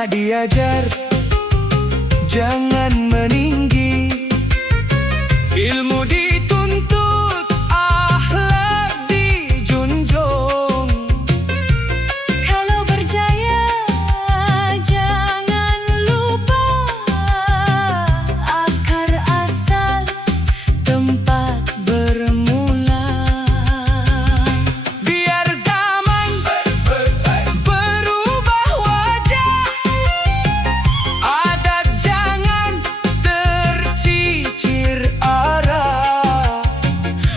banyak diajar, jangan meninggi. Ilmu dituntut, akhlak dijunjung. Kalau berjaya jangan lupa akar asal tempat bermula. Biar zaman berubah wajah, adat jangan tercicir arah.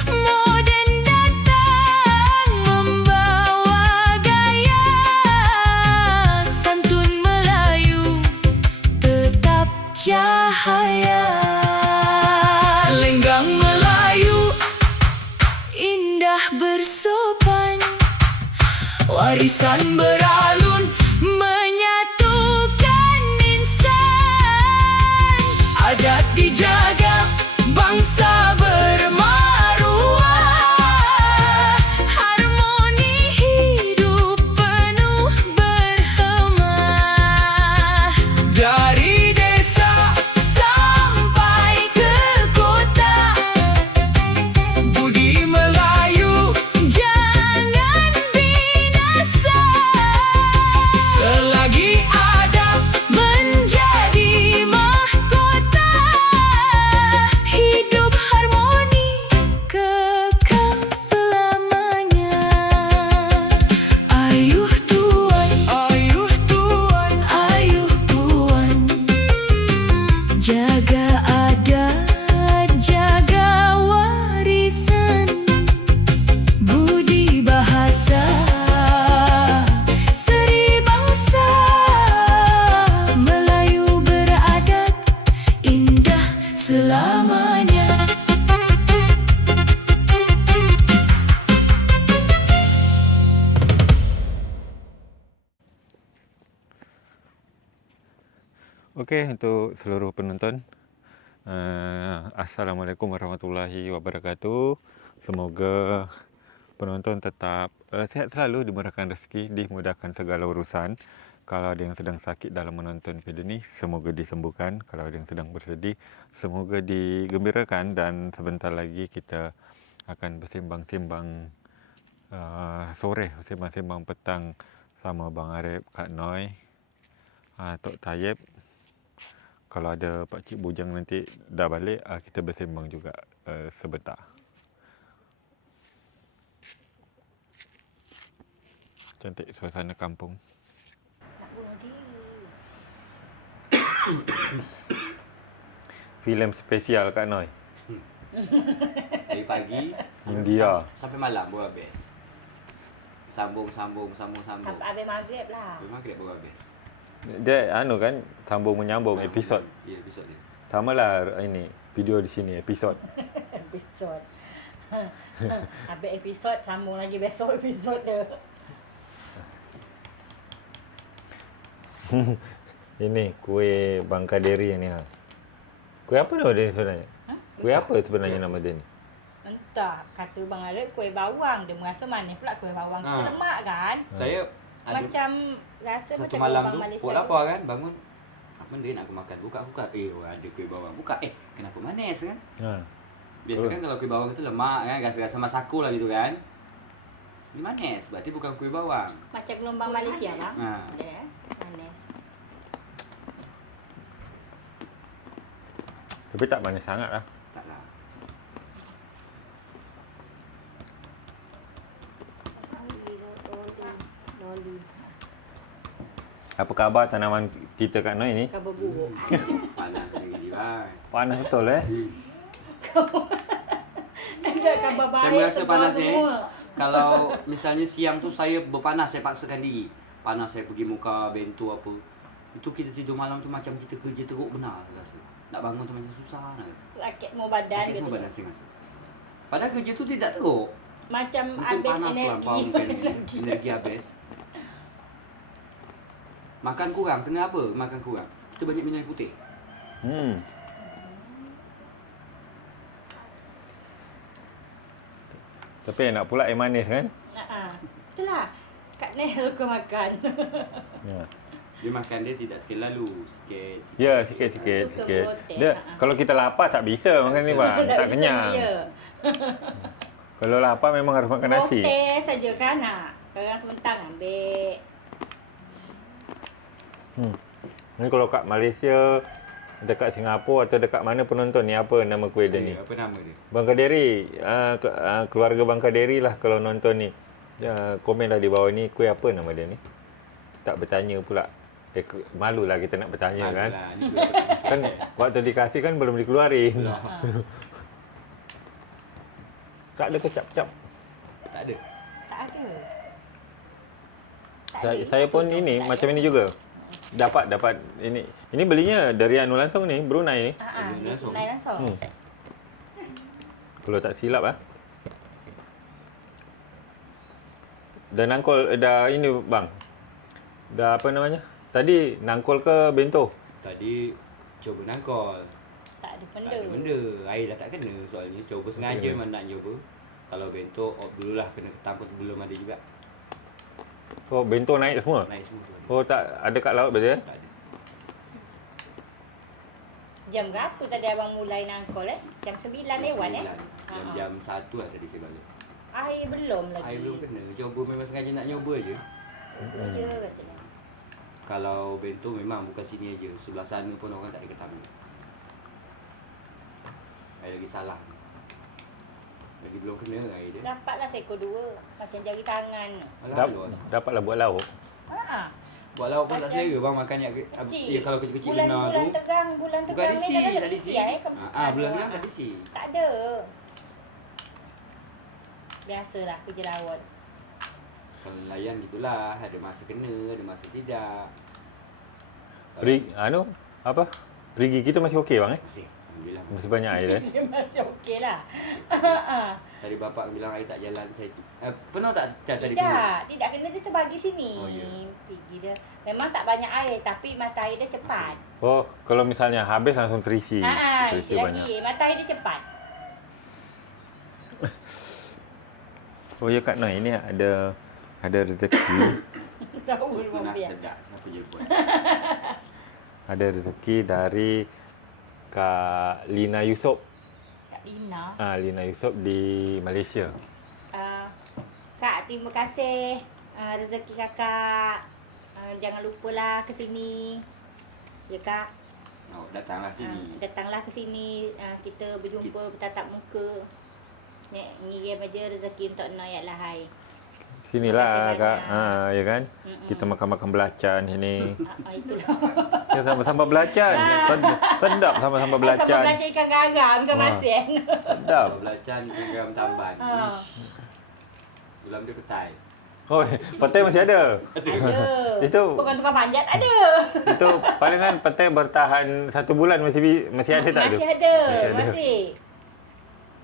Moden datang membawa gaya, santun Melayu tetap cahaya. Lenggang Melayu Indah bersopan, warisan beralun menyatukan insan. adat dijaga, bangsa bermaruah. Harmoni hidup penuh berhemah. Dari desa Sampai ke kota, budi Melayu jangan binasa. selagi adab Menjadi mahkota, hidup harmoni kekal selamanya. Ayuh Tuan, ayuh Tuan, ayuh Puan, jaga adat, jaga warisan budi bahasa seri bangsa. Melayu beradat indah selamanya. Okey, untuk seluruh penonton, Assalamualaikum warahmatullahi wabarakatuh. Semoga penonton tetap sihat selalu, dimurahkan rezeki, dimudahkan segala urusan. Kalau ada yang sedang sakit dalam menonton video ni, semoga disembuhkan. Kalau ada yang sedang bersedih, semoga digembirakan. Dan sebentar lagi kita akan bersembang-sembang sore, sembang-sembang petang sama Bang Arif, Kak Noi, Tok Tayyib. Kalau ada Pakcik Bujang nanti dah balik, kita bersembang juga sebentar. Cantik suasana kampung. Filem spesial Kak Noi. Dari pagi India. sampai malam baru habis. Sambung. Sampai habis maghrib lah. Memang kena baru habis. Dia kan sambung menyambung episod. Ya, episod dia. Samalah ini video di sini episod. Episod. Habis episod, sambung lagi besok episod dia. Ini kuih Bang Kaderi ni. Kuih apa nama dia ni sebenarnya? Kuih apa sebenarnya nama dia ni? Entah, kata Bang Arif kuih bawang. Dia merasa manis pula kuih bawang. Kita lemak kan? Saya ada Macam rasa satu macam malam bawang tu Malaysia. buat lapar kan, bangun. Apa benda nak aku makan? Buka. Ada kuih bawang. Buka. Kenapa manis kan? Biasa kan kalau kuih bawang itu lemak kan, rasa-rasa masako lah gitu kan. Ini manis, berarti bukan kuih bawang. Macam gelombang Malaysia bang. Ha. Ada manis. Tapi tak manis sangat lah. Taklah. Apa khabar tanaman kita Kak Noi ni? Khabar buruk. Panas lagi bang. Panas betul Ada khabar baik. Saya merasa sebuah panas semua. Kalau misalnya siang tu saya berpanas, saya paksakan diri. Panas saya pergi muka bento apa. Itu kita tidur malam tu macam kita kerja teruk benar rasa. Nak bangun tu macam susah nak rasa. Sakit mau badan Sakit gitu. semua badan saya rasa. Padahal kerja tu tidak teruk. Macam Mungkin habis panas energi. mungkin energi habis. Makan kurang, kena apa? Makan kurang. Kita banyak minum air putih. Tapi nak pula air manis kan? Itulah. Kak Nel suka makan. Ya. Dia makan dia tidak sekali lalu, sikit. Ya, sikit-sikit. Suka Sikit. protein, Dia, ha. kalau kita lapar tak bisa makan ni bang. Tak bisa, kenyang. ya. Kalau lapar memang harus makan nasi. Hotel saja kan nak. Sekarang sementara ambil. Ni kalau kat Malaysia, dekat Singapura atau dekat mana penonton ni, apa nama kuih dia ni? Apa nama dia? Bangka Deri. Keluarga Bangka Deri lah kalau nonton ni. Komen lah di bawah ni, kuih apa nama dia ni? Tak bertanya pula. Malulah kita nak bertanya kan. Malulah, ni kuih apa? Kan waktu dikasih kan belum dikeluarin. Belah. Tak ada kecap-cap. Tak ada. Tak ada. Saya pun ini macam ini juga. Dapat ini. Ini belinya dari anu langsung ni, Brunei ni. Dia tunai langsung. Kalau tak silap ah. Dah nangkol dah ini bang. Dah apa namanya? Tadi nangkol ke bento? Tadi cuba nangkol. Tak ada Tak benda. ada benda. Air dah tak kena soalnya. Cuba sengaja kena. mana nak cuba. Kalau bento, dululah kena ketangkut belum ada juga. Oh, bento naik semua? Naik semua tu. Oh, tak ada kat laut berarti Tak ada. Jam berapa tadi abang mulai nangkol Jam 9 lewat Jam 1 lah tadi saya balik. Air belum lagi. Air belum kena. Cuba memang sengaja nak nyoba je. Ya katanya. Kalau bento memang bukan sini aja. Sebelah sana pun orang tak ada ketemu. Air lagi salah. Lagi belum kena air dia. Dapatlah seekor 2 macam jari tangan. Alah, luas. Dapatlah buat lauk. Buat lauk pun tak selera bang makan yang ya kalau kecil-kecil benar tu. Bulan Bukan tegang disi, ni kan tak disi. Bulan tegang tak disi. Tak ada. Biasalah kerja laut. Kalau nelayan itulah, ada masa kena, ada masa tidak. Apa? Perigi kita masih okey bang Masih. Alhamdulillah. Masih banyak air Dia masih okey lah. Tadi bapak bilang air tak jalan, saya penuh tak tadi Tidak kena dia terbagi sini. Oh, ya. Pergi dia. Memang tak banyak air tapi mata air dia cepat. Oh, kalau misalnya habis langsung terisi. Isi lagi. Mata air dia cepat. Oh ya Kak Noi, ini ada rezeki. Tahu Itu belum nak dia. sedap, siapa je buat. Ada rezeki dari Kak Lina Yusof. Kak Lina. Lina Yusof di Malaysia. Kak, terima kasih rezeki kakak. Jangan lupalah ke sini. Ya Kak. Oh, datanglah sini. Datanglah ke sini. Kita berjumpa bertatap muka. Ngirim aja rezeki untuk Noi Lahai. Sinilah Terima kasih Kak. banyak. Ya kan? Kita makan-makan belacan sini. Itulah. Ya sama-sama belacan. Sedap sama-sama Sama belacan. belacan ikan garam. Bukan masin. Sedap. Kalau belacan ikan garam tamban. Gulam dia petai. Oh, petai masih ada. Ada. Itu- Bukan tukang panjat. Ada. Itu palingan petai bertahan 1 bulan masih ada tak tu? Masih ada. Masih ada.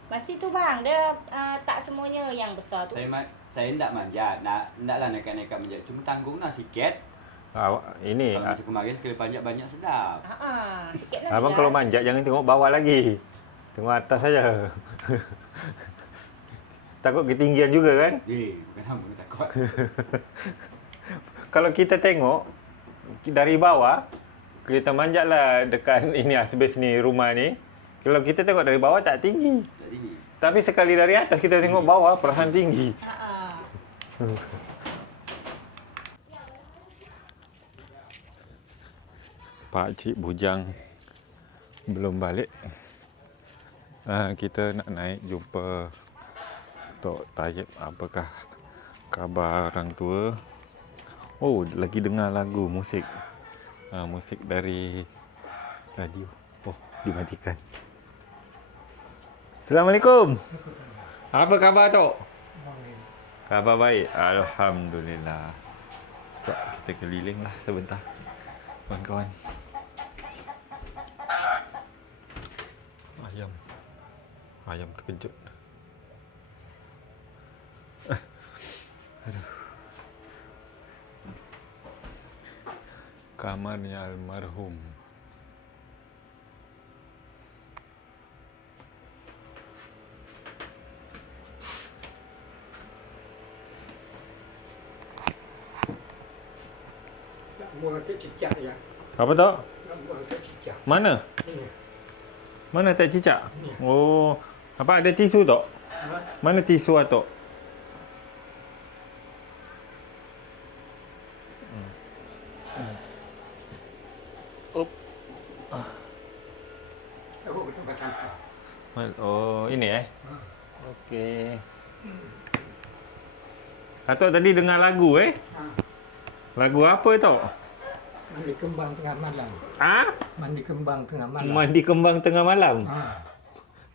Masih tu bang. Dia tak semuanya yang besar tu. Saya tak manjat. Naklah nekat-nekat manjat. Cuma tanggunglah sikit. Ini Kalau macam kemarin sekali panjat banyak sedap. Sikit lah. abang kalau manjat jangan tengok bawah lagi. Tengok atas saja. Takut ketinggian juga kan? Bukan apa takut. Kalau kita tengok dari bawah, kita manjatlah dekat ini asbes ni, rumah ni. Kalau kita tengok dari bawah tak tinggi. Tak tinggi. Tapi sekali dari atas kita tengok bawah perasaan tinggi. Pak Cik Bujang belum balik. Kita nak naik jumpa Tok Tayyib. Apakah khabar orang tua? Oh, lagi dengar lagu musik. Musik dari radio. Oh, dimatikan. Assalamualaikum. Apa khabar Tok? Khabar baik. Alhamdulillah. Sekejap kita keliling lah sebentar. Kawan-kawan. Ayam terkejut. Aduh. Kamarnya almarhum. Buang tu cicak ya. Apa tu? Buang tu cicak. Mana? Ini. Mana tak cicak? Ni. Oh, apa ada tisu tu? Ha? Mana tisu atok? Aku ke tempat sampah. Oh, ini Okey. Atok tadi dengar lagu Ha. Lagu apa tu? Mandi kembang tengah malam. Ah? Mandi kembang tengah malam. Mandi kembang tengah malam. Ha.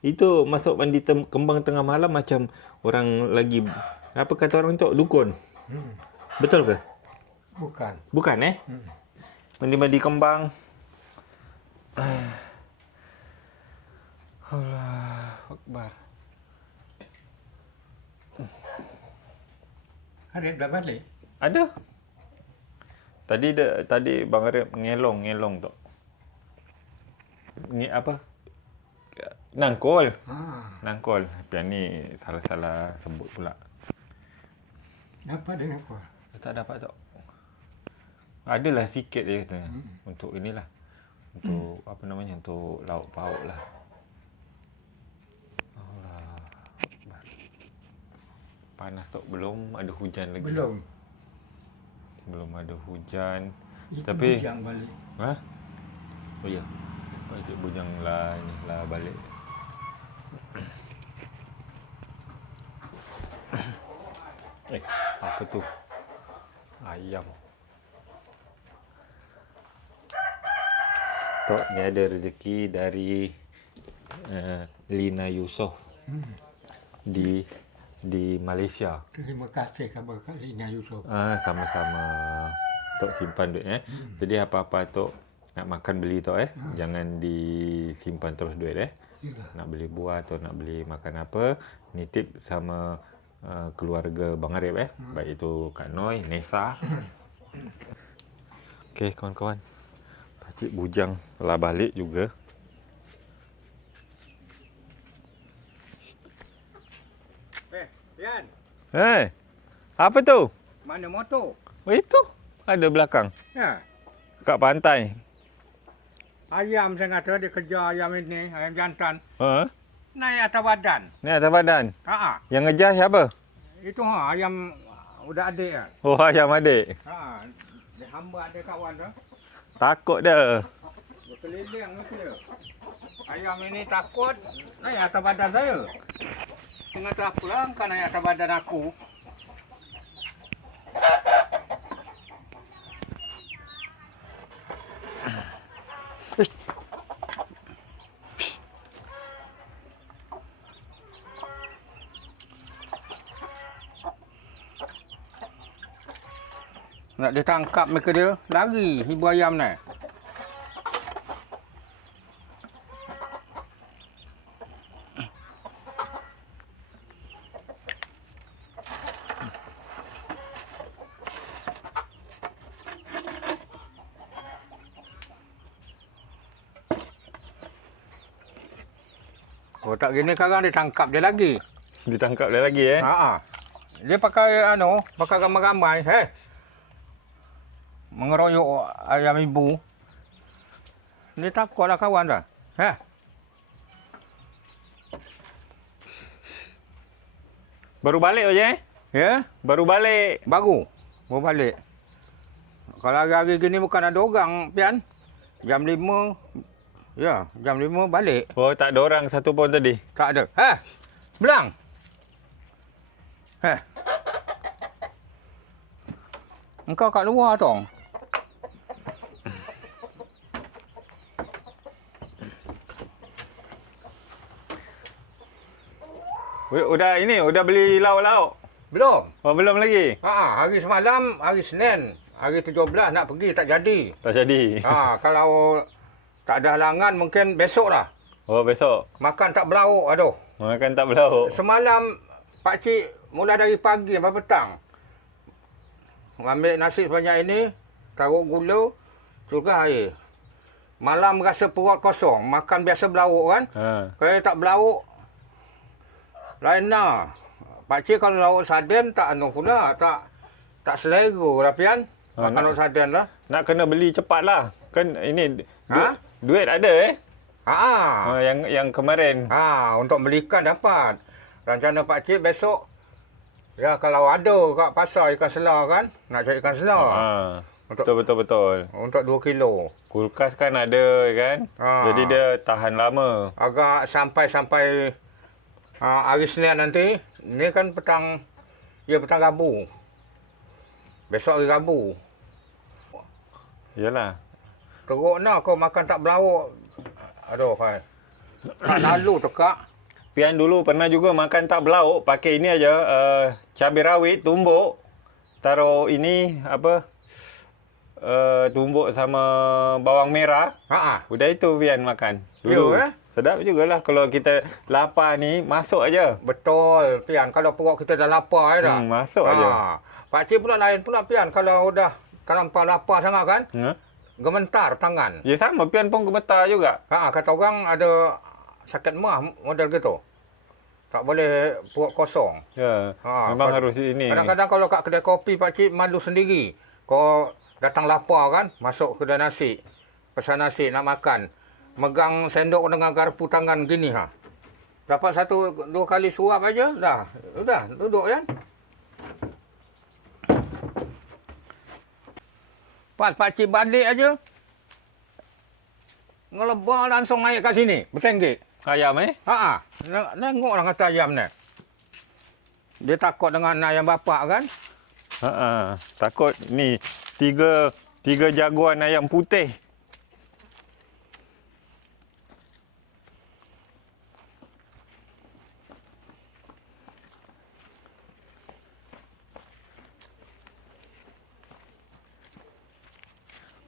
Itu masuk mandi kembang tengah malam macam orang lagi apa kata orang tu dukun. Betul ke? Bukan. Bukan Mandi-mandi kembang. Allahu Akbar. Arif dah balik. Ada. Tadi Bang Arif ngelong tu. Ni apa? Nangkol. Ha. Nangkol. Tapi ni salah sebut pula. Dapat dengan apa? Tak dapat tak. Adalah sikit je katanya. Untuk inilah. Untuk apa namanya? Untuk lauk pauk lah. Allah. Panas tak? Belum ada hujan lagi. Belum ada hujan. Itu Tapi bujang balik. Ha? Oh ya. Pakcik bujang lah ni lah balik. Apa tu? Ayam. Tok ni ada rezeki dari Lina Yusof di Malaysia. Terima kasih kepada Kak Lina Yusof. Sama-sama. Tok simpan duit Jadi apa-apa Tok nak makan beli Tok Jangan disimpan terus duit Yalah. Nak beli buah atau nak beli makan apa, nitip sama keluarga Bang Arif Baik itu Kak Noi, Nesa. Okey kawan-kawan. Pakcik bujang lah balik juga. Yan, Apa tu? mana motor? Oh itu, ada belakang. Ya. Kat pantai. Ayam saya kata dia kejar ayam ini, ayam jantan. Naik atas badan. Ni atas badan. Yang ngejar siapa? Itu ayam udah adik kan. Oh, ayam adik. Dia hamba ada kawan tu. Takut dia. Berkeliling mesti dia. Ayam ini takut naik atas badan saya. Tengah tak pulang kan naik atas badan aku. Nak ditangkap mereka dia, lari ibu ayam ni. Oh tak gini sekarang ditangkap dia lagi. Ditangkap dia lagi Dia pakai pakai ramai-ramai, mengeroyok ayam ibu. Dia takutlah kawan dah. Baru balik aja Ya? Baru balik. Baru balik. Kalau hari-hari gini bukan ada orang, Pian. Jam 5, ya, jam 5 balik. Oh, tak ada orang satu pun tadi. Tak ada. Belang. Engkau kat luar tong. Udah beli lauk-lauk? Belum. Oh, belum lagi? Hari semalam, hari Senin. Hari 17 nak pergi, tak jadi. Tak jadi. Kalau tak ada halangan, mungkin besok lah. Oh, besok. Makan tak belauk, aduh. Makan tak belauk. Semalam, pakcik mula dari pagi sampai petang. Ambil nasi sebanyak ini, taruh gula, surga air. Malam rasa perut kosong, makan biasa belauk kan. Kalau tak belauk, lain lah. Pakcik kalau lauk sarden tak pula, tak selera lah Pian. Makan untuk sadian lah. Nak kena beli cepat lah. Kan ini Ha? duit ada Ha. yang kemarin. Untuk belikan dapat. Rencana Pak Cik besok. Ya, kalau ada kat pasar ikan selar kan, nak cari ikan selar. Betul. Untuk 2 kilo. Kulkas kan ada kan. Jadi dia tahan lama. Agak sampai hari Senin nanti. Ni kan petang Rabu. Besok hari Rabu. Yalah. Teruk nak kau makan tak berlauk. Aduh, hai. Tak lalu tekak. Pian dulu pernah juga makan tak berlauk, pakai ini aja, cabai rawit tumbuk. Taruh ini apa? Tumbuk sama bawang merah. Udah itu Pian makan. Dulu. Sedap jugalah kalau kita lapar ni, masuk aja. Betul, Pian. Kalau perut kita dah lapar dah. Masuk aja. Pakcik pula lain pula, Pian. Kalau dah terlampau lapar sangat kan, gementar tangan. Ya sama, Pian pun gemetar juga. Kata orang ada sakit mah model gitu. Tak boleh perut kosong. Ya, memang harus ini. Kadang-kadang kalau kat kedai kopi, Pakcik malu sendiri. Kau datang lapar kan, masuk kedai nasi. Pesan nasi, nak makan. Megang sendok dengan garpu tangan gini. Dapat 1-2 kali suap aja, dah. Udah, duduk kan. Pas Pakcik balik aja. Ngelebar langsung naik kat sini, bertenggek. Ayam Nengoklah kata ayam ni. Dia takut dengan ayam bapak kan? Takut ni tiga jagoan ayam putih.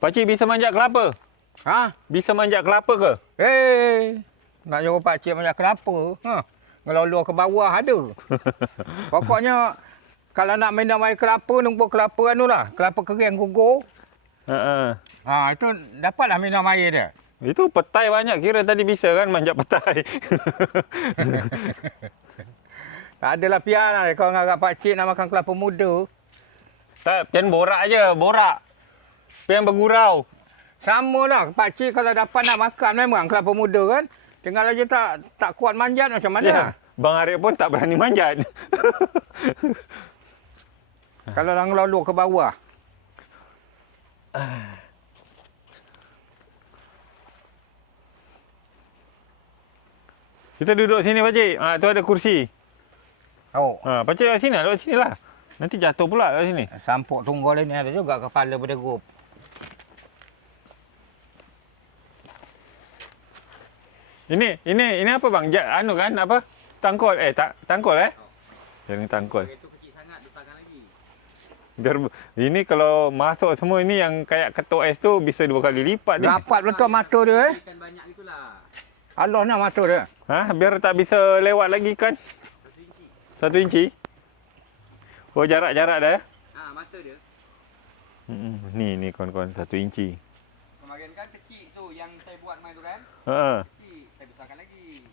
Pakcik bisa manjat kelapa? Bisa manjat kelapa ke? Nak jumpa Pakcik manjat kelapa. Ngelolor ke bawah ada. Pokoknya, kalau nak minum air kelapa, numpuk kelapa kelapa kering gugur. Itu dapatlah minum air dia. Itu petai banyak. Kira tadi bisa kan manjat petai. Tak adalah Pian lah. Kau ngarap Pakcik nak makan kelapa muda. Tak, Pian borak je. Borak. Pian bergurau. Sama lah. Pakcik kalau dapat nak makan memang kelapa muda kan. Tinggal aja tak kuat manjat macam mana. Ya, Bang Arif pun tak berani manjat. Kalau dah ngelolor ke bawah. Kita duduk sini Pakcik. Tu ada kursi. Pakcik kat sini. Duduk sini lah. Nanti jatuh pula kat sini. Sampuk tunggul ni ada juga kepala berdegup. Ini apa bang? Anu kan apa? Tangkol tangkol Yang ni tangkol. Itu kecil sangat, besarkan lagi. Biar ini kalau masuk semua ini yang kayak ketuk ais tu bisa 2 kali lipat dia. Dapat betul mata dia Ikan banyak gitulah. Allah nak mata dia. Biar tak bisa lewat lagi kan? 1 inci. Oh jarak-jarak dah. Mata dia. Ni kawan-kawan 1 inci. Kemarin kan kecil tu yang saya buat main tu kan. Kecil, saya besarkan lagi.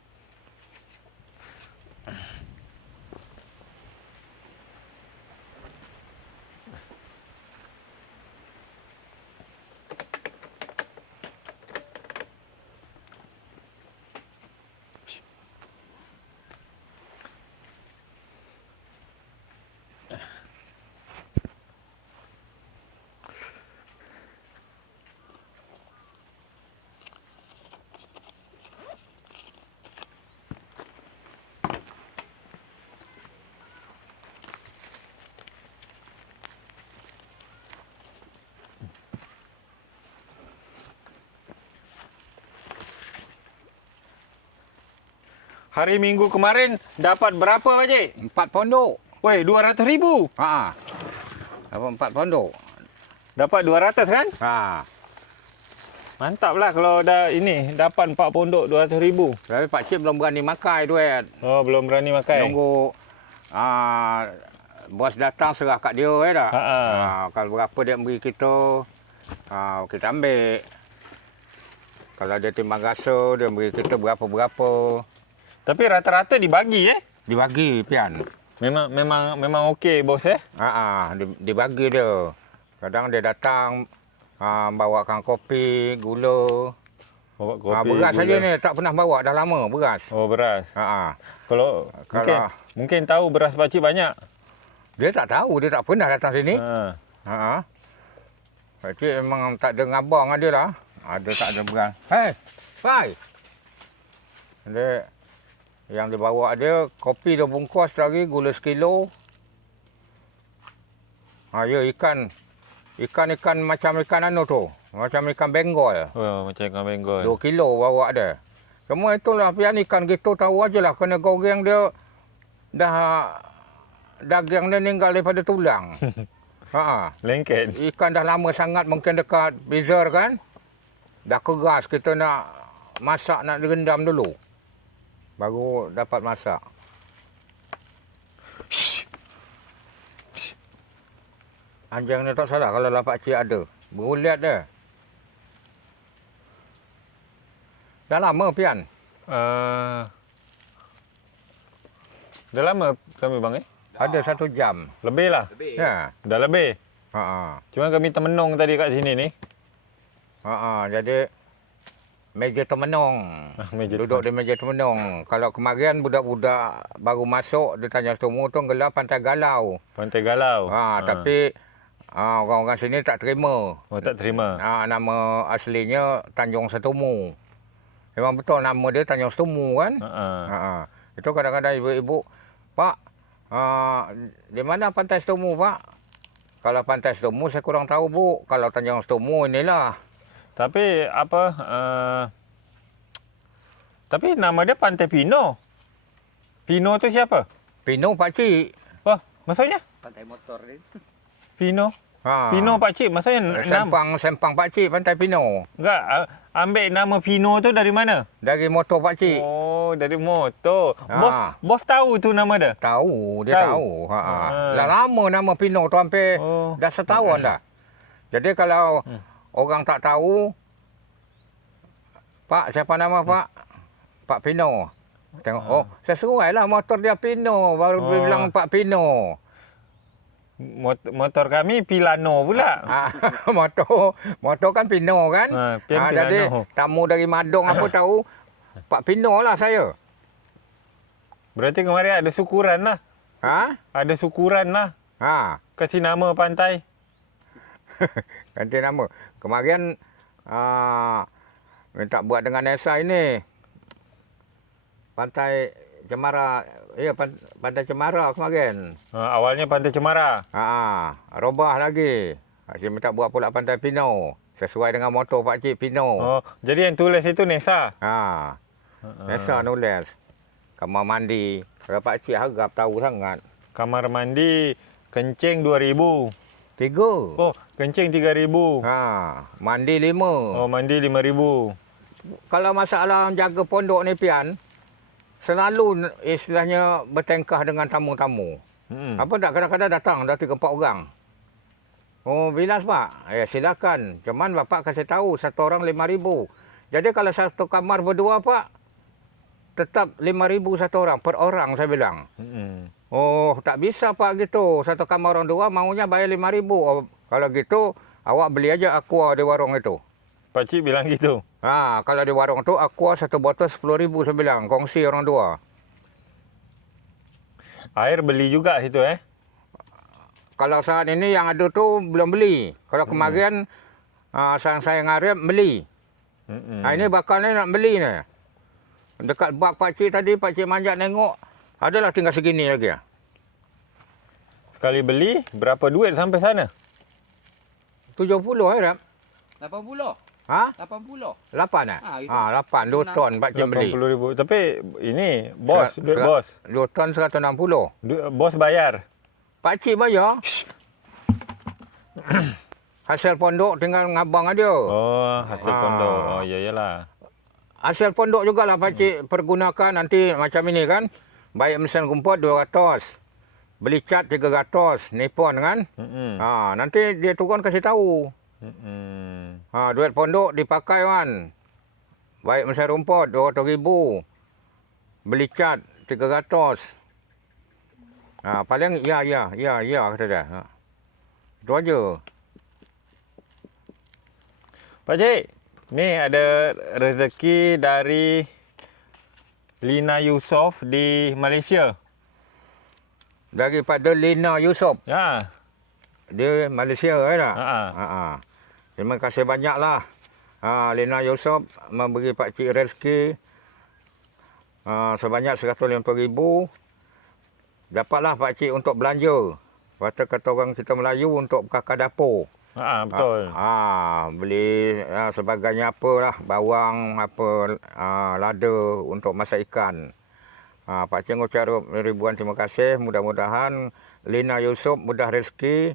Hari Minggu kemarin dapat berapa Pakcik? 4 pondok. Weh, 200,000. Dapat 4 pondok. Dapat 200 kan? Mantap lah kalau dah ini dapat 4 pondok 200,000. Tapi Pakcik belum berani makai duit. Oh, belum berani makai. Tunggu bos datang serah kat dia dah. Kalau berapa dia beri kita, kita ambil. Kalau dia timbang rasa, dia beri kita berapa-berapa. Tapi rata-rata dibagi Dibagi Pian. Memang okey bos dibagi dia. Kadang dia datang bawakan kopi, gula. Bawa kopi, Beras gula. saja ni tak pernah bawa dah lama beras. Oh, beras. Kalau- Mungkin tahu beras pakcik banyak. Dia tak tahu, dia tak pernah datang sini. Ha. Pakcik memang tak ada ngabang dengan dia lah. Ada tak ada beras. Hei, Pai. Dia yang dia bawa dia kopi 2 bungkus lagi, gula 1 kilo. Ya ikan macam ikan anu tu. Macam ikan Bengal. Oh, macam ikan Bengal. 2 kilo bawa dia. Cuma itulah pian ikan gitu tahu ajalah kena goreng dia dah daging dia meninggal daripada tulang. Lengket. Ikan dah lama sangat mungkin dekat freezer kan. Dah keras kita nak masak nak direndam dulu. Baru dapat masak. Anjing ni tak salah kalau lah pakcik ada. Berulat dia. Dah lama pian. Dah lama kami bang Ada 1 jam. Lebih lah. Ya. Dah lebih. Cuma kami termenung tadi kat sini ni. Jadi meja termenung. Meja Duduk di meja termenung. Kalau kemarin budak-budak baru masuk dia tanya semua tu gelar Pantai Galau. Pantai Galau. Tapi orang-orang sini tak terima. Oh, tak terima. Nama aslinya Tanjung Setumu. Memang betul nama dia Tanjung Setumu kan? Itu kadang-kadang ibu-ibu, Pak, di mana Pantai Setumu, Pak? Kalau Pantai Setumu saya kurang tahu, Bu. Kalau Tanjung Setumu inilah. Tapi tapi nama dia Pantai Pino. Pino tu siapa? Pino pakcik. Wah, maksudnya? Pantai motor ni. Pino. Pino pakcik maksudnya Sempang pakcik Pantai Pino. Enggak, ambil nama Pino tu dari mana? Dari motor pakcik. Oh, dari motor. Bos tahu tu nama dia? Tahu, dia tahu. Dah lama nama Pino tu hampir dah setahun dah. Jadi kalau orang tak tahu, Pak, siapa nama Pak? Pak Pino. Tengok, saya suruhlah motor dia Pino. Baru dia bilang Pak Pino. Motor kami Pilano pula. Motor kan Pino kan? Jadi tamu dari Madong apa tahu, Pak Pino lah saya. Berarti kemarin ada syukuran lah. Ada syukuran lah. Kasih nama pantai. Ganti nama. Kemarin minta buat dengan Nesa ini. Pantai Cemara. Ya, Pantai Cemara kemarin. Awalnya Pantai Cemara. Robah lagi. Saya minta buat pula Pantai Pino. Sesuai dengan motor pakcik Pino. Oh, jadi yang tulis itu Nesa? Nesa nulis. Kamar mandi. Kalau pakcik harap tahu sangat. Kamar mandi kencing 2,000. 3. Oh, kencing 3,000. Mandi 5. Oh, mandi 5,000. Kalau masalah jaga pondok ni pian, selalu istilahnya bertengkah dengan tamu-tamu. Apa tak kadang-kadang datang dah 3-4 orang. Oh, bilas Pak. Silakan. Cuman Bapak kasih tahu satu orang 5,000. Jadi kalau satu kamar berdua Pak, tetap 5,000 satu orang. Per orang saya bilang. Oh, tak bisa Pak gitu. Satu kamar orang dua maunya bayar 5,000. Oh, kalau gitu awak beli aja aqua di warung itu. Pakcik bilang gitu? Kalau di warung tu aqua satu botol 10,000 saya bilang. Kongsi orang dua. Air beli juga situ Kalau saat ini yang ada tu belum beli. Kalau kemarin saya ngarep beli. Ini bakalnya nak beli ni. Dekat bak pakcik tadi, pakcik manjat nengok. Adalah tinggal segini lagi. Sekali beli, berapa duit sampai sana? 70 Rap. 80. 80. 8 itu. 8. 2 ton pakcik beli. 80,000. Tapi ini, bos, duit bos. 2 ton 160. Bos bayar. Pakcik bayar. Hasil pondok tinggal ngabang aja. Oh, hasil pondok. Oh, iyalah. Hasil pondok jugalah pakcik pergunakan nanti macam ini kan. Baik mesin rumput 200. Beli cat 300. Nipon kan. Nanti dia turun kasih tahu. Duit pondok dipakai kan. Baik mesin rumput 200,000. Beli cat 300. Paling ya kata dia. Itu aja. Pakcik, ni ada rezeki dari Lina Yusof di Malaysia. Daripada Lina Yusof. Ya. Dia Malaysia kan tak? Ha. Terima kasih banyaklah. Lina Yusof memberi pakcik rezeki sebanyak 150,000. Dapatlah pakcik untuk belanja. Kata orang kita Melayu untuk kakak dapur. Betul. Beli sebagainya apalah, bawang, apa, lada untuk masak ikan. Pakcik ucap ribuan terima kasih. Mudah-mudahan Lina Yusof mudah rezeki.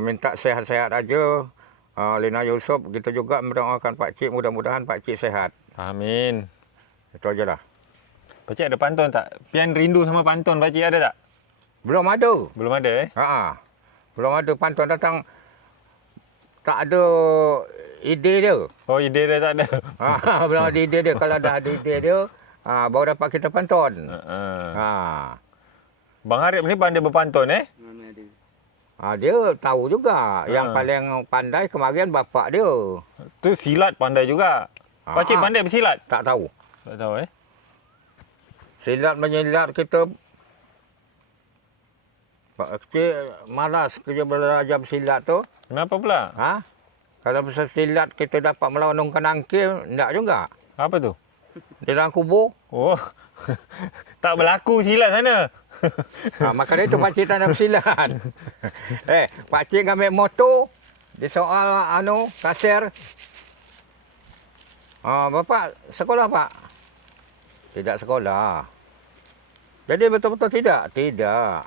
Minta sehat-sehat aja. Lina Yusof, kita juga mendoakan pakcik, mudah-mudahan pakcik sehat. Amin. Itu ajalah. Pakcik ada pantun tak? Pian rindu sama pantun pakcik ada tak? Belum ada. Belum ada Belum ada pantun datang. Tak ada ide dia. Oh, ide dia tak ada. Belum ada ide dia. Kalau dah ada ide dia, baru dapat kita pantun. Bang Arif ni pandai berpantun Mana ada. Dia tahu juga. Yang paling pandai kemarin bapak dia. Tu silat pandai juga. Pakcik pandai bersilat? Tak tahu. Tak tahu Silat menyilat kita. Pakcik malas kerja belajar bersilat tu. Kenapa pula? Kalau bersilat kita dapat melonongkan angkil, tak juga. Apa tu? Di dalam kubur. Oh. Tak berlaku silat sana. Maka itu pakcik tak nak bersilat. Pakcik ambil motor. Di soal kasir. Bapak sekolah pak? Tidak sekolah. Jadi betul-betul tidak? Tidak.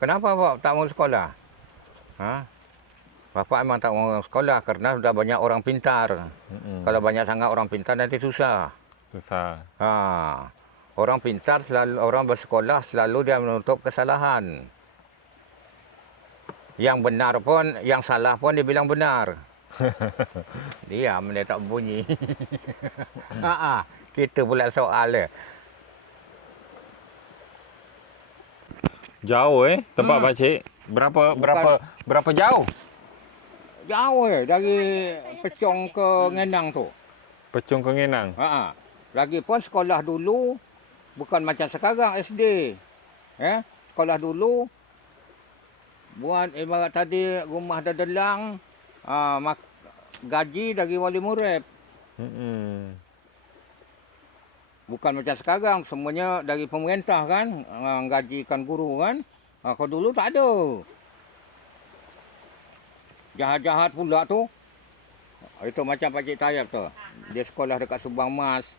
Kenapa pak tak mau sekolah? Bapak memang tak mau sekolah kerana sudah banyak orang pintar. Kalau banyak sangat orang pintar nanti susah. Orang pintar selalu, orang bersekolah selalu dia menutup kesalahan. Yang benar pun, yang salah pun dia bilang benar. Diam, dia tak bunyi. Kita pula soal dia. Jauh tempat pakcik. Berapa jauh? Jauh dari Pecong ke Ngenang tu. Pecong ke Ngenang. Lagipun sekolah dulu bukan macam sekarang SD. Sekolah dulu buat ibarat tadi rumah dadelang, gaji dari wali murid. Bukan macam sekarang, semuanya dari pemerintah kan, gajikan guru kan. Kalau dulu tak ada. Jahat-jahat pula tu. Itu macam Pakcik Tayyab tu. Dia sekolah dekat Subang Mas.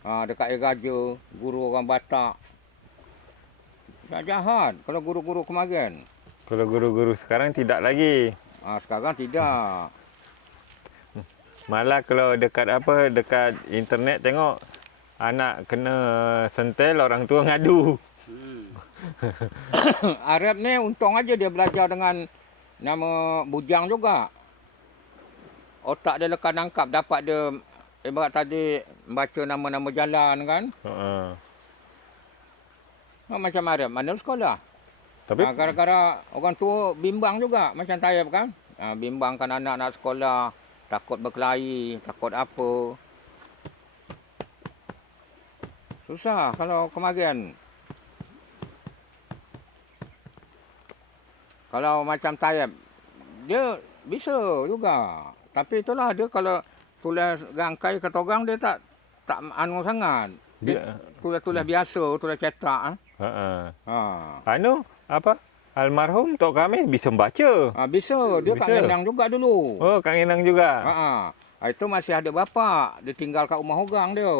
Dekat Air Raja, guru orang Batak. Jahat kalau guru-guru kemarin. Kalau guru-guru sekarang tidak lagi. Sekarang tidak. Malah kalau dekat internet tengok anak kena sentel, orang tua ngadu. Arif ni untung aja dia belajar dengan nama bujang juga. Otak dia lekat nangkap, dapat dia ibarat tadi baca nama-nama jalan kan. Macam Arif, mana sekolah. Tapi gara-gara orang tua bimbang juga macam Tayyab kan. Bimbangkan anak nak sekolah, takut berkelahi, takut apa. Susah kalau kemarin. Kalau macam Tayyab, dia bisa juga. Tapi itulah dia kalau tulis rangkai kata orang dia tak anu sangat. Dia tulis biasa, tulis cetak. Almarhum Tok Khamis bisa membaca. Bisa, dia kat Ngenang juga dulu. Oh, kat Ngenang juga. Itu masih ada bapak, dia tinggal kat rumah orang dia.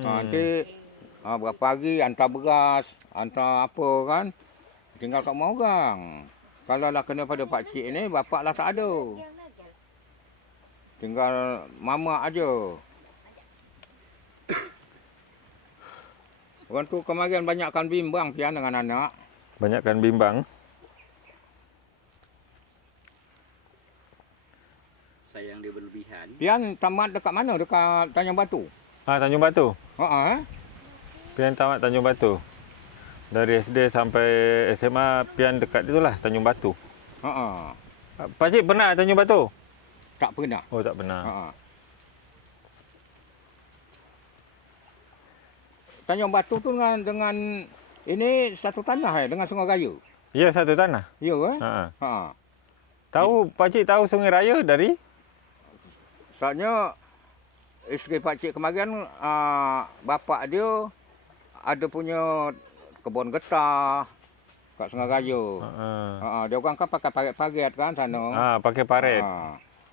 Nanti berapa hari hantar beras, hantar apa kan. Tinggal kat rumah orang. Kalau lah kena pada pakcik ni, bapak lah tak ada. Tinggal mama aja. Orang tu kemarin banyakkan bimbang pian dengan anak. Banyakkan bimbang. Sayang dia berlebihan. Pian tamat dekat mana? Dekat Tanjung Batu. Tanjung Batu. Pian tamat Tanjung Batu. Dari SD sampai SMA pian dekat itulah Tanjung Batu. Pakcik pernah Tanjung Batu? Tak pernah. Oh, tak pernah. Ha. Tanjung Batu tu dengan ini satu tanah dengan Sungai Raya. Ya, satu tanah. Ya kan? Ha. Ha. Tahu pakcik tahu Sungai Raya dari? Soalnya isteri pakcik kemarin bapak dia ada punya kebun getah kat Sungai Raya. Dia orang kan pakai paret-paret kan sana. Pakai paret.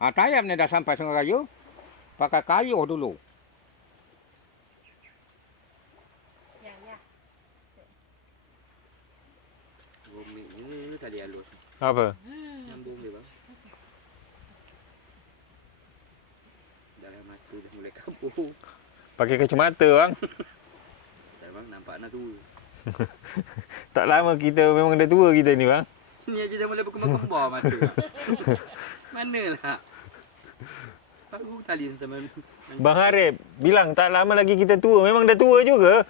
Tayam ni dah sampai Sungai Raya. Pakai kayuh dulu. Ya, ya. Rumit ni tadi halus. Apa? Nyambung dia bang. Dalam mata dah mulai kabur. Pakai kacamata bang. Tak bang, nampak nak tua. Tak lama kita memang dah tua kita ni bang. Ni aja dah mulai berkembang-kembang mata. Manalah. Baru tali sama. Bang Arif bilang tak lama lagi kita tua. Memang dah tua juga.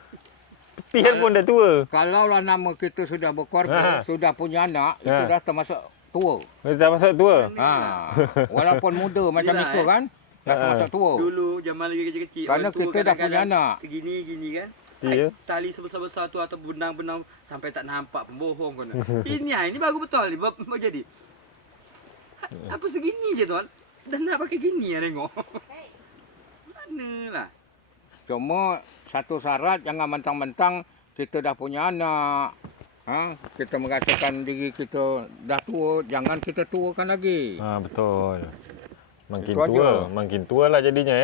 Pian pun dah tua. Kalaulah nama kita sudah berkeluarga, sudah punya anak, itu dah termasuk tua. Dah masuk tua? Walaupun muda macam Yelah, itu kan, dah termasuk tua. Dulu zaman lagi kecil-kecil. Kerana orang tua kita dah punya kadang-kadang anak. Gini kan. Ya. Tali sebesar-besar tu atau benang-benang sampai tak nampak pembohong kau. Ini baru betul ni. Jadi. Apa segini je tuan? Dan nak pakai gini ya tengok. Manalah. Cuma satu syarat, jangan mentang-mentang kita dah punya anak. Kita merasakan diri kita dah tua, jangan kita tuakan lagi. Betul. Makin Itu tua, aja. makin tua lah jadinya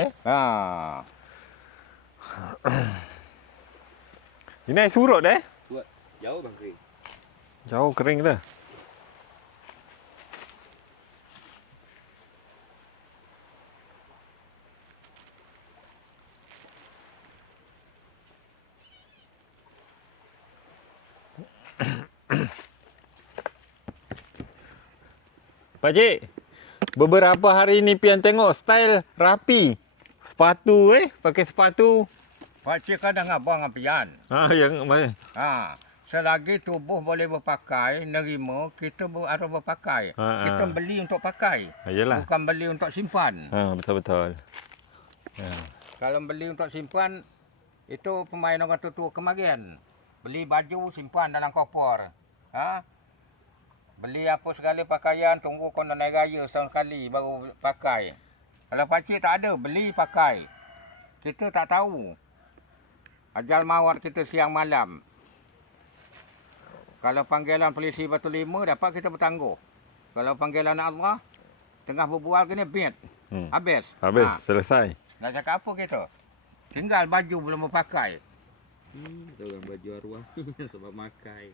Ini air surut Jauh bang kering. Jauh kering dah. Pakcik, beberapa hari ni pian tengok style rapi. Sepatu pakai sepatu. Pakcik kadang abang dengan pian. Yang Selagi tubuh boleh berpakai, nerima, kita harus berpakai. Kita beli untuk pakai. Yalah. Bukan beli untuk simpan. Betul-betul. Kalau beli untuk simpan, itu pemain orang tua kemarin. Beli baju, simpan dalam koper. Beli apa segala pakaian, tunggu konon naik raya setahun sekali baru pakai. Kalau pakcik tak ada, beli pakai. Kita tak tahu. Ajal maut kita siang malam. Kalau panggilan polisi Batu Lima, dapat kita bertangguh. Kalau panggilan Allah, tengah berbual kena bid. Habis. Selesai. Nak cakap apa kita? Tinggal baju belum berpakai. Orang baju arwah sebab makai.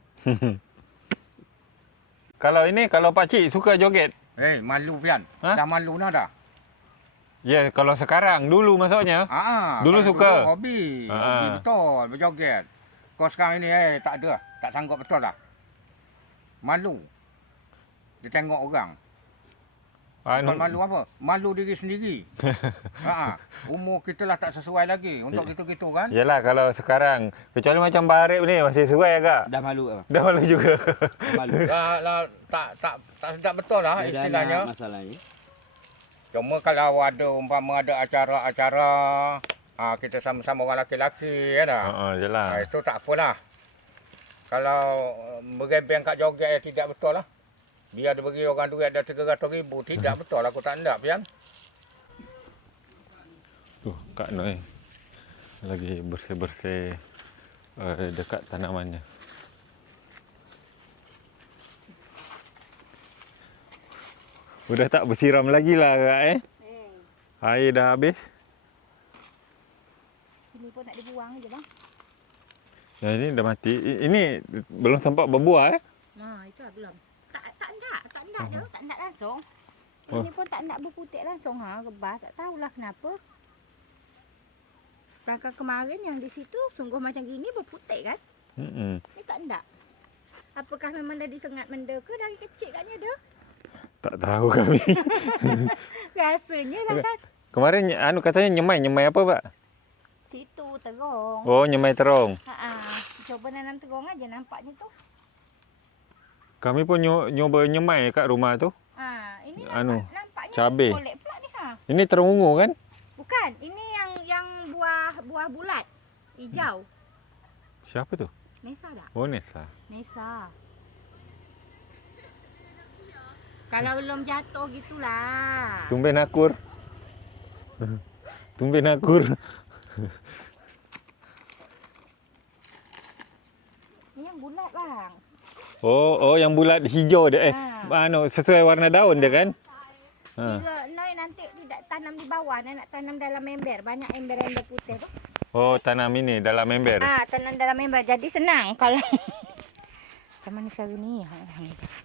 Kalau pakcik suka joget. Malu pian. Dah malu dah. Ya, kalau sekarang, dulu maksudnya. Dulu suka. Dulu hobi. Hobi betul berjoget. Kau sekarang ini tak ada. Tak sanggup betul lah. Malu. Dia tengok orang. Bukan malu apa? Malu diri sendiri. Umur kita lah tak sesuai lagi untuk gitu-gitu kan. Yalah, kalau sekarang. Kecuali macam Barib ni masih sesuai agak. Dah malu apa? Dah malu juga. Dah malu. Tak sedap betul lah istilahnya. Masalahnya. Cuma kalau umpama ada acara-acara, kita sama-sama orang lelaki-lelaki kan. Yalah. Itu tak apalah. Kalau berebeng kat joget tidak betul lah. Biar dia bagi orang duit dah 300,000. Tidak betul, aku tak nak pian. Kak Noi lagi bersih-bersih dekat tanamannya. Udah tak bersiram lagi lah Kak Air dah habis. Ini pun nak dibuang je bang. Yang ini dah mati. Ini belum sempat berbuah Itu lah belum. Tak nak dah, tak nak langsung. Ini pun tak nak berputik langsung rebas, tak tahulah kenapa. Sedangkan kemarin yang di situ sungguh macam gini berputik kan? Ni tak nak. Apakah memang dah disengat benda ke dari kecil katnya dah? Tak tahu kami. Rasanya lah kan. Kemarin katanya nyemai apa Pak? Situ terong. Oh, nyemai terong. Cuba nanam terong aja nampaknya tu. Kami pun nyoba nyemai kat rumah tu. Ini Anu, nampaknya cabai. boleh pula Ini terung ungu kan? Bukan, ini yang buah bulat. Hijau. Siapa tu? Nesa tak? Oh, Nesa. Nesa. Kalau belum jatuh gitulah. Tumben akur. Tumben akur. Ni yang bulat bang. Oh, yang bulat hijau dia. Sesuai warna daun dia kan? Jika Noi nanti tidak tanam di bawah, Noi nak tanam dalam ember. Banyak ember-ember putih tu. Oh, tanam ini dalam ember. Tanam dalam ember. Jadi senang kalau... Macam mana cara ni?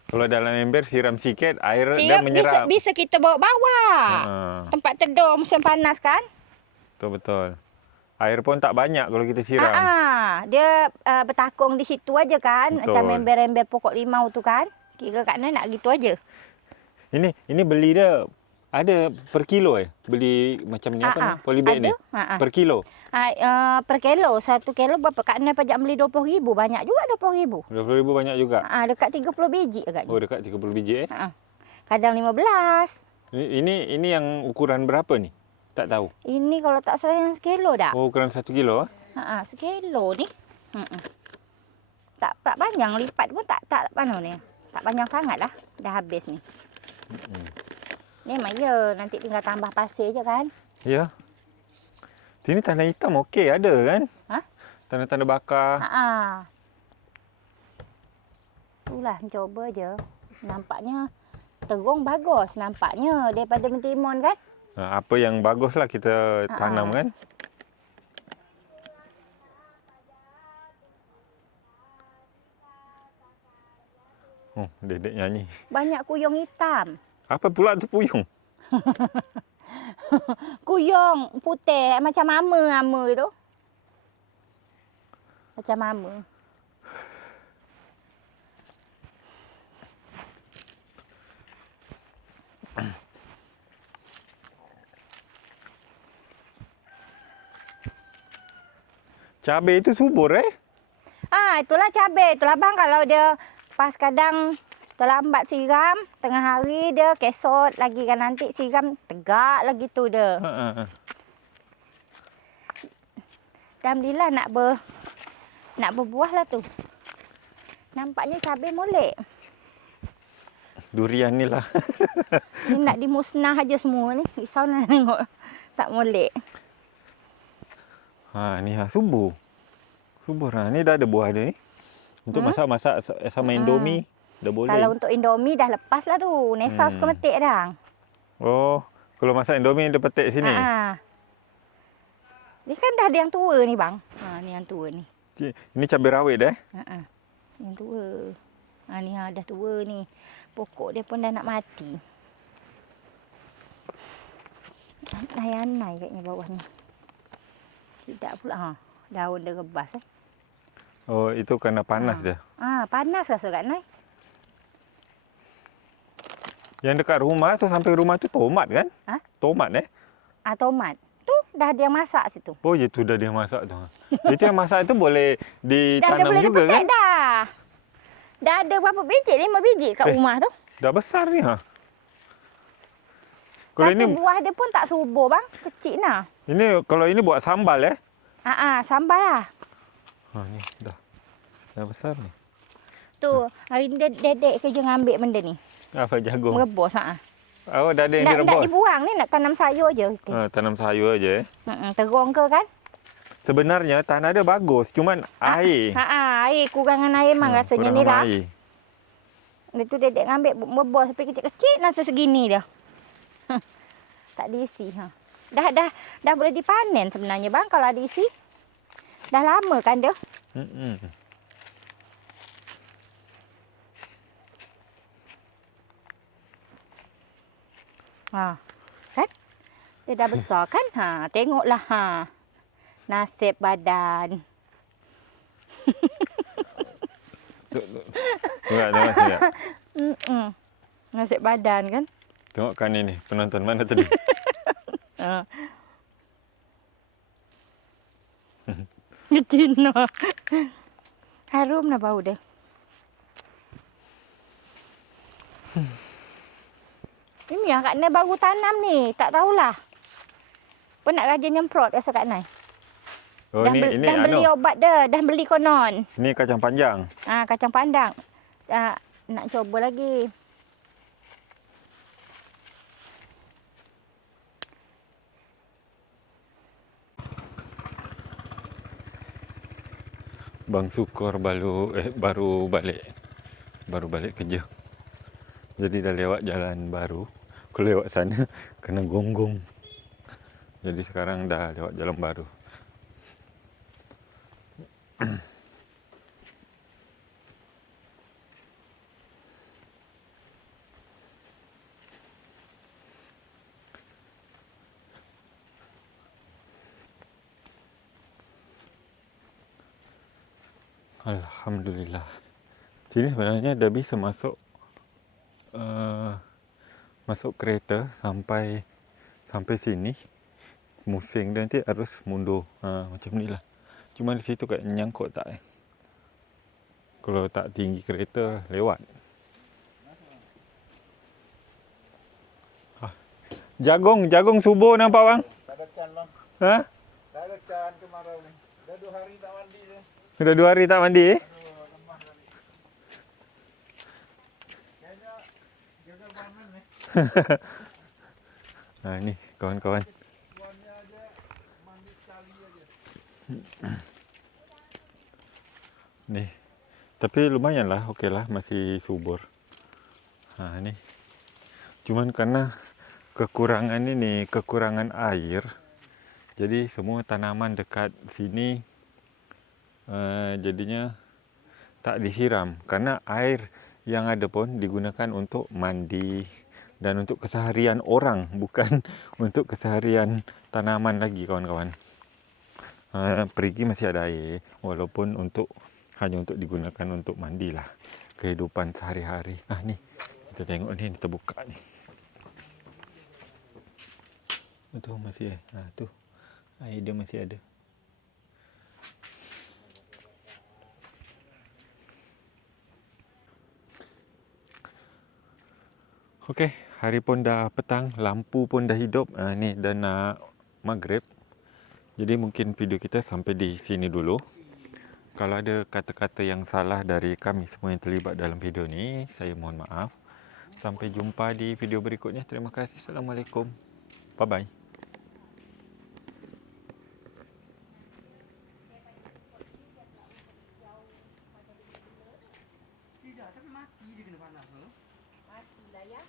Kalau dalam ember siram sikit, air dia menyerap. Bisa kita bawa. Tempat teduh musim panas kan? Betul. Air pun tak banyak kalau kita siram. Dia bertakung di situ aja kan. Betul. Macam ember-ember pokok limau tu kan. Kira Kak Noi nak gitu aja. Ini beli dia ada per kilo beli macam ni apa ni? Polybag ni. Per kilo. Per kilo. 1 kilo berapa? Kak Noi pajak beli 20,000. Banyak juga 20,000. 20,000 banyak juga. Dekat 30 biji agaknya. Oh, dekat 30 biji Kadang 15. Ini yang ukuran berapa ni? Tak tahu. Ini kalau tak salah yang sekilo dah. Oh, ukuran 1 kilo. Sekilo ni. Tak panjang, lipat pun tak mana ni. Tak panjang sangat lah. Dah habis ni. Ni memang ya, nanti tinggal tambah pasir je kan. Ya. Sini tanah hitam okey ada kan? Tanah-tanah bakar. Itulah cuba je. Nampaknya terung bagus nampaknya daripada mentimun kan. Apa yang baguslah kita tanam kan? Oh, dedek nyanyi. Banyak kuyung hitam. Apa pula tu puyung? Kuyung putih macam mama tu. Macam mama. Cabai itu subur Itulah cabai. Itulah bang kalau dia pas kadang terlambat siram, tengah hari dia kesot lagi kan nanti siram tegak lagi tu dia. Alhamdulillah nak berbuah lah tu. Nampaknya cabai molek. Durian ni lah. Ni nak dimusnah aja semua ni. Risau nak tengok tak molek. Ni subur. Subur ni dah ada buah dia ni. Untuk masak-masak sama Indomie dah boleh. Kalau untuk Indomie dah lepas lah tu. Nesa suka metik dah. Oh, kalau masak Indomie dia petik sini. Ni kan dah ada yang tua ni bang. Ni yang tua ni. Ini cabai rawit Yang tua. Ni dah tua ni. Pokok dia pun dah nak mati. Anai-anai katnya bawah ni. Tidak pula. Daun dia rebas Oh, itu kerana panas dia. Panas rasa Kak Noi. Yang dekat rumah tu sampai rumah tu tomat kan? Tomat Tomat. Tu dah ada yang masak situ. Oh, itu dah dia masak tu. Itu yang masak tu boleh ditanam boleh juga kan? Dah ada berapa biji? 5 biji kat rumah tu. Dah besar ni Tapi buah dia pun tak subur bang. Kecil nah. Ini kalau ini buat sambal sambal lah. Ni dah besar ni. Tu, hari ni dedek kerja ngambil benda ni. Apa jagung? Merebus Oh, dah ada yang direbus. direbus. Nak dibuang ni, nak tanam sayur je. Tanam sayur aje. Terung ke kan? Sebenarnya tanah dia bagus, cuman air. Air, kurangan air memang rasanya ni lah. Air. Dia tu dedek ngambil merebus sampai kecil-kecil nasa segini dia. Tak diisi. Dah boleh dipanen sebenarnya bang kalau ada isi. Dah lama kan dia? Kan? Dia dah besar kan? Tengoklah nasib badan. Tengok. Nasib badan kan? Tengokkan ini penonton mana tadi? Cina. Harum lah bau dia. Ini Kak Nai baru tanam ni. Tak tahulah. Pun nak rajin nyemprot rasa Kak Nai. Oh, Dah, ini dah beli obat dah. Dah beli konon. Ini kacang panjang. Kacang pandang. Nak coba lagi. Bang Sukor baru balik kerja. Jadi dah lewat jalan baru. Kalau lewat sana kena gonggong. Jadi sekarang dah lewat jalan baru. Alhamdulillah. Sini sebenarnya dah bisa masuk kereta sampai sini. Musing dan nanti harus mundur. Macam ni lah. Cuma di situ kat nyangkut tak Kalau tak tinggi kereta lewat. Jagung subur nampak bang? Tak ada can bang. Ha? Tak ada can kemarau ni. Dah 2 hari tak mandi je. Sudah 2 hari tak mandi Kayaknya jaga bangun ni. Ni kawan-kawan. Tuannya aja mandi sekali aja. Ni. Tapi lumayanlah, okeylah, masih subur. Ni. Cuman karena kekurangan air. Jadi semua tanaman dekat sini jadinya tak disiram karena air yang ada pun digunakan untuk mandi dan untuk keseharian orang, bukan untuk keseharian tanaman lagi kawan-kawan. Perigi masih ada air walaupun hanya untuk digunakan untuk mandilah, kehidupan sehari-hari. Ni kita tengok ni, kita buka ni. Tu masih tu air dia masih ada. Okey, hari pun dah petang, lampu pun dah hidup. Ni dah nak maghrib. Jadi mungkin video kita sampai di sini dulu. Kalau ada kata-kata yang salah dari kami semua yang terlibat dalam video ni, saya mohon maaf. Sampai jumpa di video berikutnya. Terima kasih. Assalamualaikum. Bye-bye. Tidak, tapi mati dia kena panas tu. Matilah ya.